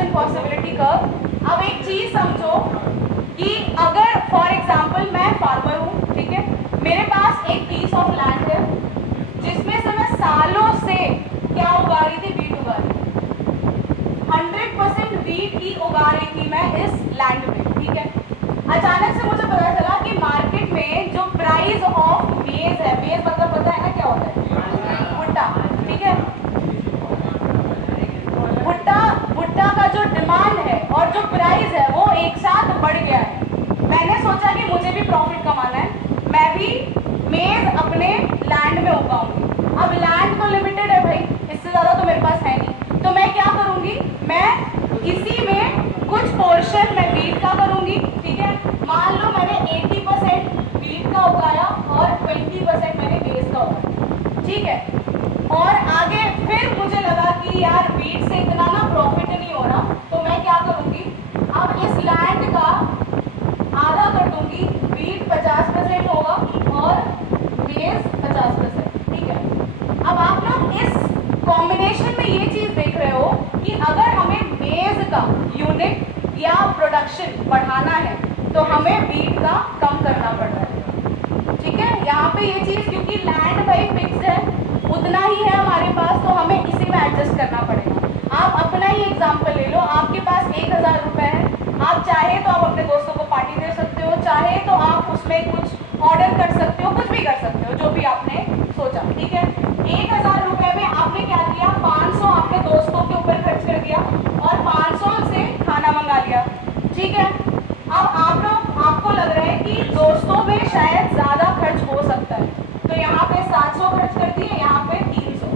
Production possibility curve. अब एक चीज समझो कि अगर फॉर एग्जांपल मैं फार्मर हूँ, ठीक है, मेरे पास एक पीस ऑफ लैंड है जिसमें से मैं सालों से क्या उगा रही थी, वीट उगा रही थी, 100% वीट ही उगा रही थी मैं इस लैंड में, ठीक है। अचानक से मुझे पता चला कि मार्केट में जो प्राइस ऑफ मेज है, मेज मतलब पता है ना क्या होता है, भुट्टा, ठीक है, भुट्टा का जो डिमांड है और जो प्राइस है वो एक साथ बढ़ गया है। मैंने सोचा कि मुझे भी प्रॉफिट कमाना है, मैं भी मेज अपने लैंड में उगाऊंगी। अब लैंड तो लिमिटेड है भाई, इससे ज़्यादा तो मेरे पास है नहीं, तो मैं क्या करूंगी, मैं इसी में कुछ पोर्शन मैं वीट का करूंगी, ठीक है। मान लो मैंने 80% वीट का उगाया और 20% मैंने मेज का उगाया, ठीक है। और आगे फिर मुझे लगा कि यार वीट से इतना ना प्रॉफिट नहीं हो रहा, तो मैं क्या करूंगी, अब इस लैंड का आधा कर दूंगी, वीट 50% होगा और मेज 50%, ठीक है। अब आप लोग इस कॉम्बिनेशन में ये चीज देख रहे हो कि अगर हमें मेज का यूनिट या प्रोडक्शन बढ़ाना है तो हमें वीट का कम करना पड़ रहा है, ठीक है। यहाँ पे ये चीज, क्योंकि लैंड भाई फिक्स है, उतना ही है हमारे पास, तो हमें इसी में एडजस्ट करना पड़ेगा। आप अपना ही एग्जांपल ले लो, आपके पास 1000 रुपए है, आप चाहे तो आप अपने दोस्तों को पार्टी दे सकते हो, चाहे तो आप उसमें कुछ ऑर्डर कर सकते हो, कुछ भी कर सकते हो जो भी आपने सोचा, ठीक है। 1000 रुपए में आपने क्या किया, 500 आपने दोस्तों के ऊपर खर्च कर दिया और 500 से खाना मंगा लिया, ठीक है। अब आपको लग रहा है कि दोस्तों में शायद ज्यादा खर्च हो सकता है, तो यहाँ पे 700 खर्च कर दिए, यहाँ पे 300,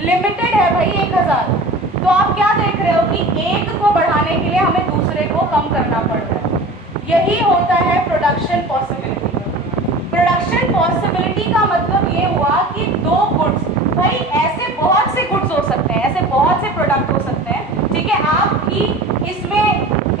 लिमिटेड है भाई 1000। तो आप क्या देख रहे हो कि एक को बढ़ाने के लिए हमें दूसरे को कम करना पड़ रहा है। यही होता है प्रोडक्शन पॉसिबिलिटी। प्रोडक्शन पॉसिबिलिटी का मतलब ये हुआ कि दो गुड्स, भाई ऐसे बहुत से गुड्स हो सकते हैं, ऐसे बहुत से प्रोडक्ट हो सकते हैं, ठीक है। आप भी इसमें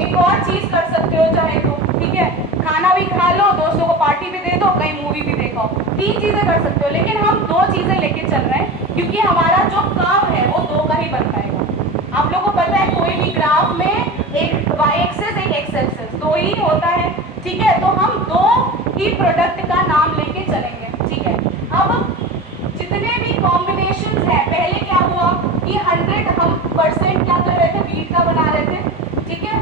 एक और चीज कर सकते हो चाहे तो, ठीक है, खाना भी खा लो, दोस्तों को पार्टी भी दे दो, कहीं मूवी भी देखो, 3 चीजें कर सकते हो। लेकिन हम 2 चीजें लेके चल रहे हैं क्योंकि हमारा जो काम है वो 2 का ही बन पाएगा। आप लोगों को पता है कोई भी ग्राफ में एक y एक्सिस एक x एक्सिस 2 ही होता है, ठीक है। तो हम 2 ही प्रोडक्ट का नाम लेके चलेंगे, ठीक है। अब जितने भी कॉम्बिनेशंस है, पहले क्या हुआ कि 100 हम परसेंट क्या कर रहे थे, वीट का बना रहे थे, ठीक है,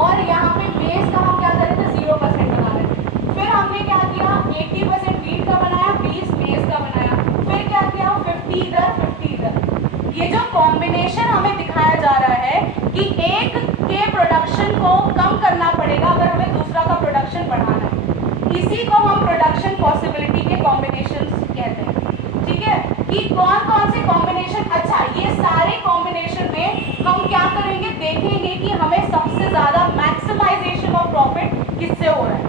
और यहाँ पे मेज का हम क्या कर रहे थे, 0% बना रहे थे। फिर हमने क्या किया, 80% वीट का बनाया, 20 मेज का बनाया, फिर क्या किया, 50 इधर 50 इधर। ये जो कॉम्बिनेशन हमें दिखाया जा रहा है कि एक के प्रोडक्शन को कम करना पड़ेगा अगर हमें दूसरा का प्रोडक्शन बढ़ाना है, इसी को हम प्रोडक्शन पॉसिबिलिटी के कॉम्बिनेशंस कहते हैं, ठीक है। कि कौन कौन से कॉम्बिनेशन, अच्छा ये सारे कॉम्बिनेशन में हम क्या करेंगे, देखेंगे कि हमें सबसे ज्यादा मैक्सिमाइजेशन ऑफ प्रॉफिट किससे हो रहा है,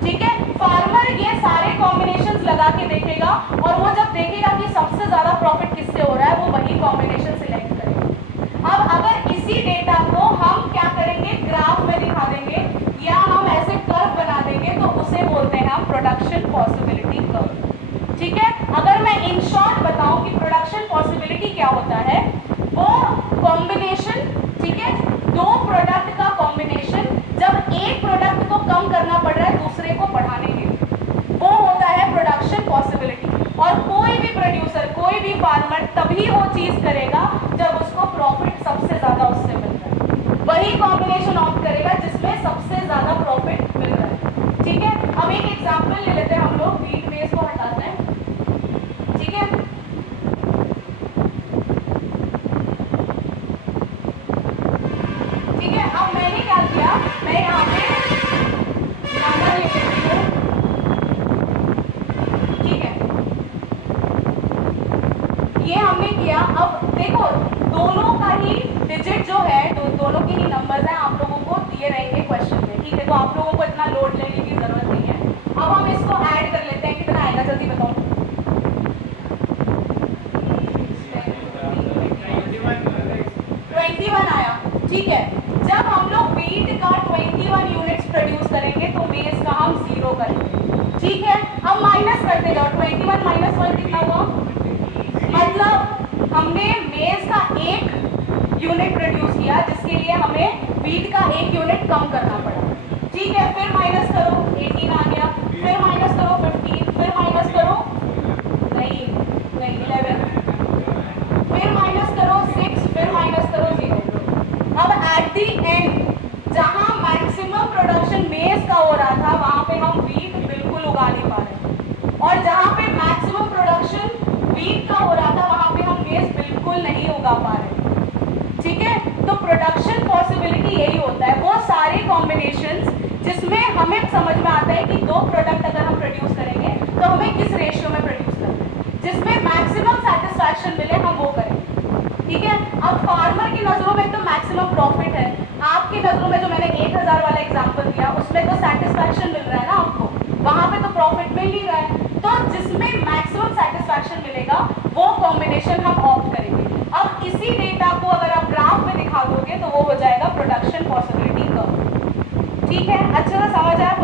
ठीक है। फार्मर ये सारे कॉम्बिनेशंस लगा के देखेगा और वो जब देखेगा कि सबसे ज्यादा प्रॉफिट किससे हो रहा है, वो वही कॉम्बिनेशन सिलेक्ट करेगा। अब अगर इसी डेटा को हम क्या करेंगे, ग्राफ में दिखा देंगे या हम ऐसे कर्व बना देंगे, तो उसे बोलते हैं हम प्रोडक्शन पॉसिबिलिटी कर्व, ठीक है। अगर मैं इन शॉर्ट बताऊं कि प्रोडक्शन पॉसिबिलिटी क्या होता है, वो कॉम्बिनेशन, ठीक है, 2 प्रोडक्ट का कॉम्बिनेशन जब एक प्रोडक्ट को कम करना पड़ रहा है दूसरे को बढ़ाने के लिए, वो होता है प्रोडक्शन पॉसिबिलिटी। और कोई भी प्रोड्यूसर, कोई भी फार्मर तभी वो चीज करेगा जब उसको प्रॉफिट सबसे ज्यादा उससे मिल रहा है, वही कॉम्बिनेशन ऑप्ट करेगा जिसमें सबसे ज्यादा प्रॉफिट मिल रहा है, ठीक है। अब एक एग्जांपल ले लेते हैं हम लोग, वीट मेज को हटाते हैं, ठीक है। ठीक है, अब मैंने क्या किया, मैं यहाँ पे नंबर ले लेती हूँ, ठीक है, ये हमने किया। अब देखो दोनों का ही डिजिट जो है, दोनों के ही नंबर्स हैं, आप लोगों को दिए रहेंगे क्वेश्चन में, ठीक है। तो आप लोगों को इतना लोड लेने की जरूरत नहीं है। अब हम इसको ऐड कर लेते हैं, कितना आएगा जल्दी बताओ, 21 आया, ठीक है। जब हम लोग वीट का 21 यूनिट्स प्रोड्यूस करेंगे तो मेज का हम 0 करेंगे, ठीक है। अब माइनस करते जाओ, 21 माइनस 1 कितना हुआ, मतलब हमने मेज का 1 यूनिट प्रोड्यूस किया, जिसके लिए हमें वीट का 1 यूनिट कम करना पड़ा। ठीक है, फिर माइनस करो, 18 आ गया, फिर माइनस करो 15, फिर माइनस करो नहीं 11, फिर माइनस करो 6, फिर माइनस करो 0। अब एट दी एंड जहां मैक्सिमम प्रोडक्शन मेज का हो रहा था वहां पे हम वीट बिल्कुल उगा नहीं पा रहे, और जहां पे मैक्सिमम प्रोडक्शन वीट का हो रहा था वहां पे हम मेज बिल्कुल नहीं उगा पा रहे। ठीक है, तो प्रोडक्शन पॉसिबिलिटी यही होता है, वो सारे कॉम्बिनेशंस जिसमें हमें समझ में आता है कि 2 प्रोडक्ट अगर हम प्रोड्यूस करेंगे तो हमें किस रेशियो में प्रोड्यूस करना है, जिसमें मैक्सिमम सेटिस्फैक्शन मिले हम वो करेंगे। ठीक है, अब फार्मर की नजरों में तो मैक्सिमम प्रॉफिट है, आपकी नजरों में जो मैंने 1000 वाला एग्जांपल दिया उसमें तो सेटिस्फैक्शन मिल रहा है ना आपको, वहां पे तो प्रॉफिट मिल नहीं रहा है, तो जिसमें मैक्सिमम सेटिस्फैक्शन मिलेगा वो कॉम्बिनेशन हम ऑप्ट करेंगे। अब इसी डेटा को अगर आप ग्राफ में दिखा दोगे तो वो हो जाएगा प्रोडक्शन पॉसिबिलिटी कर्व। ठीक है, अच्छे से समझ आया।